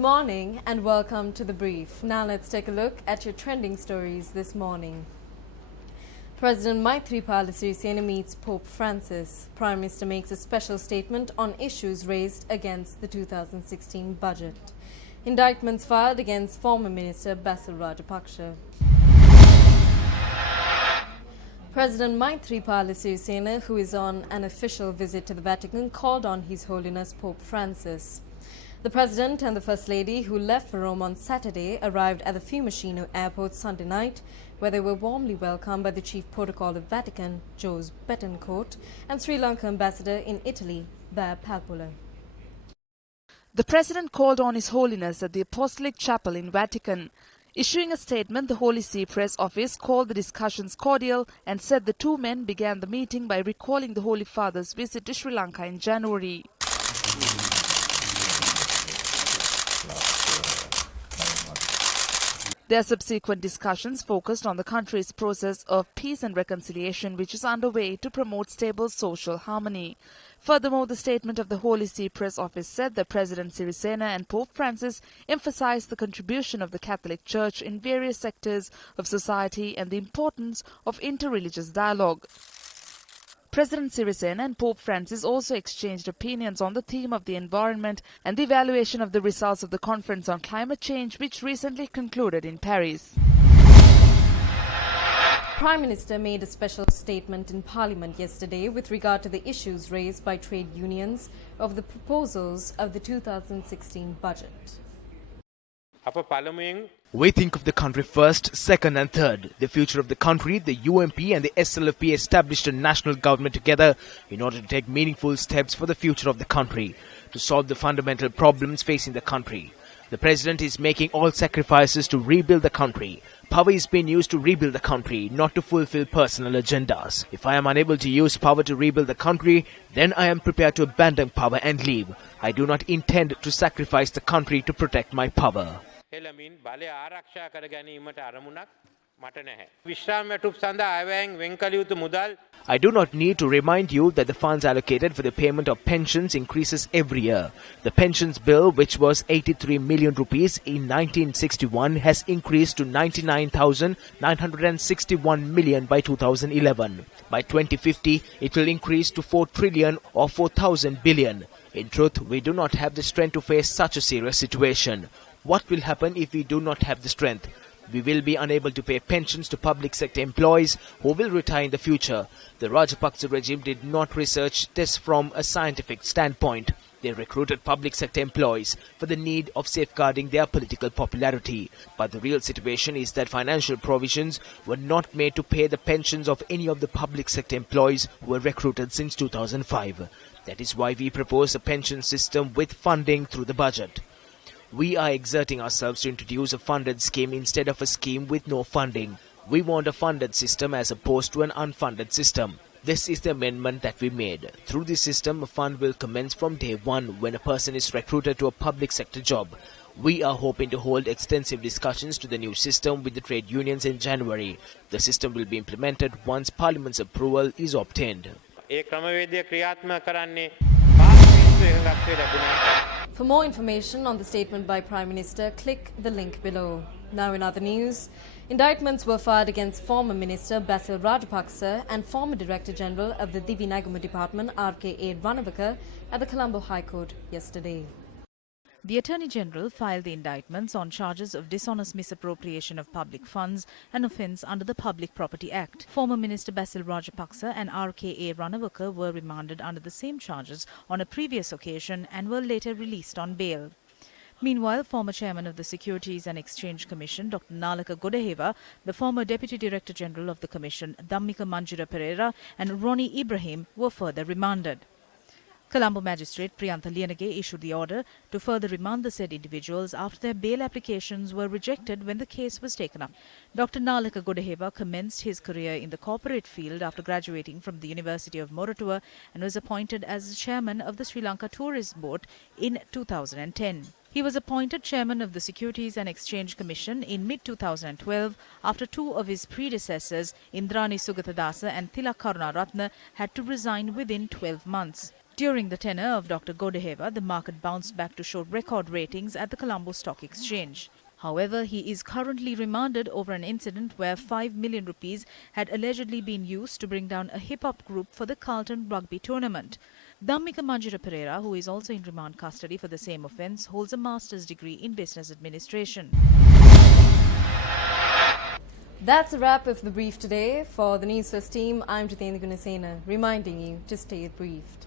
morning and welcome to The Brief. Now let's take a look at your trending stories this morning. President Maithree meets Pope Francis. Prime Minister makes a special statement on issues raised against the 2016 budget. Indictments filed against former Minister Basil Rajapaksa. President Maithree, who is on an official visit to the Vatican, called on His Holiness Pope Francis. The President and the First Lady, who left for Rome on Saturday, arrived at the Fiumicino airport Sunday night, where they were warmly welcomed by the Chief Protocol of Vatican, Jose Betancourt, and Sri Lanka Ambassador in Italy, Baer Palpola. The President called on His Holiness at the Apostolic Chapel in Vatican. Issuing a statement, the Holy See Press Office called the discussions cordial and said the two men began the meeting by recalling the Holy Father's visit to Sri Lanka in January. Their subsequent discussions focused on the country's process of peace and reconciliation, which is underway to promote stable social harmony. Furthermore, the statement of the Holy See Press Office said that President Sirisena and Pope Francis emphasized the contribution of the Catholic Church in various sectors of society and the importance of interreligious dialogue. President Sirisena and Pope Francis also exchanged opinions on the theme of the environment and the evaluation of the results of the Conference on Climate Change, which recently concluded in Paris. Prime Minister made a special statement in Parliament yesterday with regard to the issues raised by trade unions over the proposals of the 2016 budget. We think of the country first, second and third. The future of the country, the UMP and the SLFP established a national government together in order to take meaningful steps for the future of the country, to solve the fundamental problems facing the country. The President is making all sacrifices to rebuild the country. Power is being used to rebuild the country, not to fulfill personal agendas. If I am unable to use power to rebuild the country, then I am prepared to abandon power and leave. I do not intend to sacrifice the country to protect my power. I do not need to remind you that the funds allocated for the payment of pensions increases every year. The pensions bill, which was 83 million rupees in 1961, has increased to 99,961 million by 2011. By 2050, it will increase to 4 trillion or 4,000 billion. In truth, we do not have the strength to face such a serious situation. What will happen if we do not have the strength? We will be unable to pay pensions to public sector employees who will retire in the future. The Rajapaksa regime did not research this from a scientific standpoint. They recruited public sector employees for the need of safeguarding their political popularity. But the real situation is that financial provisions were not made to pay the pensions of any of the public sector employees who were recruited since 2005. That is why we propose a pension system with funding through the budget. We are exerting ourselves to introduce a funded scheme instead of a scheme with no funding. We want a funded system as opposed to an unfunded system. This is the amendment that we made. Through this system, a fund will commence from day one when a person is recruited to a public sector job. We are hoping to hold extensive discussions to the new system with the trade unions in January. The system will be implemented once Parliament's approval is obtained. For more information on the statement by Prime Minister, click the link below. Now in other news, indictments were filed against former Minister Basil Rajapaksa and former Director General of the Divi Nagama Department RKA Ranavika at the Colombo High Court yesterday. The Attorney General filed the indictments on charges of dishonest misappropriation of public funds, an offence under the Public Property Act. Former Minister Basil Rajapaksa and RKA Ranavika were remanded under the same charges on a previous occasion and were later released on bail. Meanwhile, former Chairman of the Securities and Exchange Commission, Dr. Nalaka Godaheva, the former Deputy Director General of the Commission, Dhammika Manjira Pereira and Ronnie Ibrahim were further remanded. Colombo Magistrate Priyantha Liyanage issued the order to further remand the said individuals after their bail applications were rejected when the case was taken up. Dr. Nalaka Godaheva commenced his career in the corporate field after graduating from the University of Moratuwa and was appointed as chairman of the Sri Lanka Tourist Board in 2010. He was appointed chairman of the Securities and Exchange Commission in mid-2012 after two of his predecessors, Indrani Sugatadasa and Tilak Karunaratne, had to resign within 12 months. During the tenure of Dr. Godeheva, the market bounced back to show record ratings at the Colombo Stock Exchange. However, he is currently remanded over an incident where 5 million rupees had allegedly been used to bring down a hip-hop group for the Carlton rugby tournament. Dhammika Manjira Pereira, who is also in remand custody for the same offence, holds a master's degree in business administration. That's a wrap of the brief today. For the News First team, I'm Jitendra Gunasena, reminding you to stay briefed.